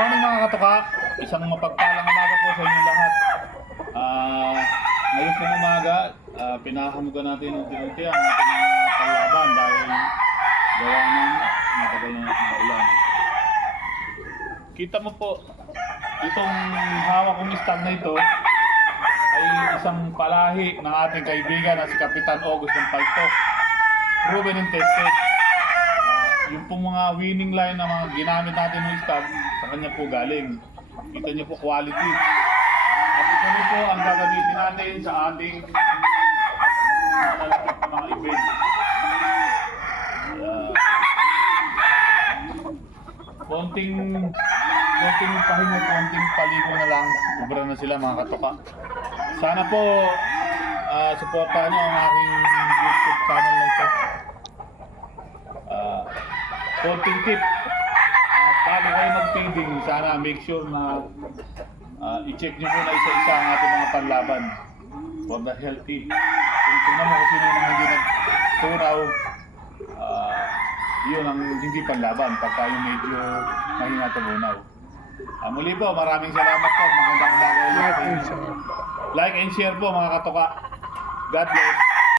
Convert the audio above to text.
morning mga katuka. Isang mapagpalang umaga po sa inyong lahat. Ngayon pong umaga, pinahamugan natin unti-unti ang ating mga panlaban dahil gawa ng matagal na ulan. Kita mo po, itong hawak kong stand na ito ay isang palahi ng ating kaibigan na si Kapitan August ng Paltok. Proven and tested. Yung pong mga winning line na mga ginamit natin ng stud, sa kanya po galing. Kita niyo po quality. At ito rin po ang gagamitin natin sa ating malalapit na mga event. Konting pahinga, konting paligo na lang. Ubra na sila mga katoka. Sana po supportahan nyo ang aking YouTube channel na ito. Konting tip. Bago kayo mag-feeding, sana make sure na i-check nyo muna isa-isa ang ating mga panlaban for the healthy. Kung tingnan mo kung sino yung hindi nagtunaw, yun ang hindi panlaban pagka yung medyo mahina tumunaw. Muli po, maraming salamat po. Magandang umaga ulit. Like and share po mga katoka. God bless.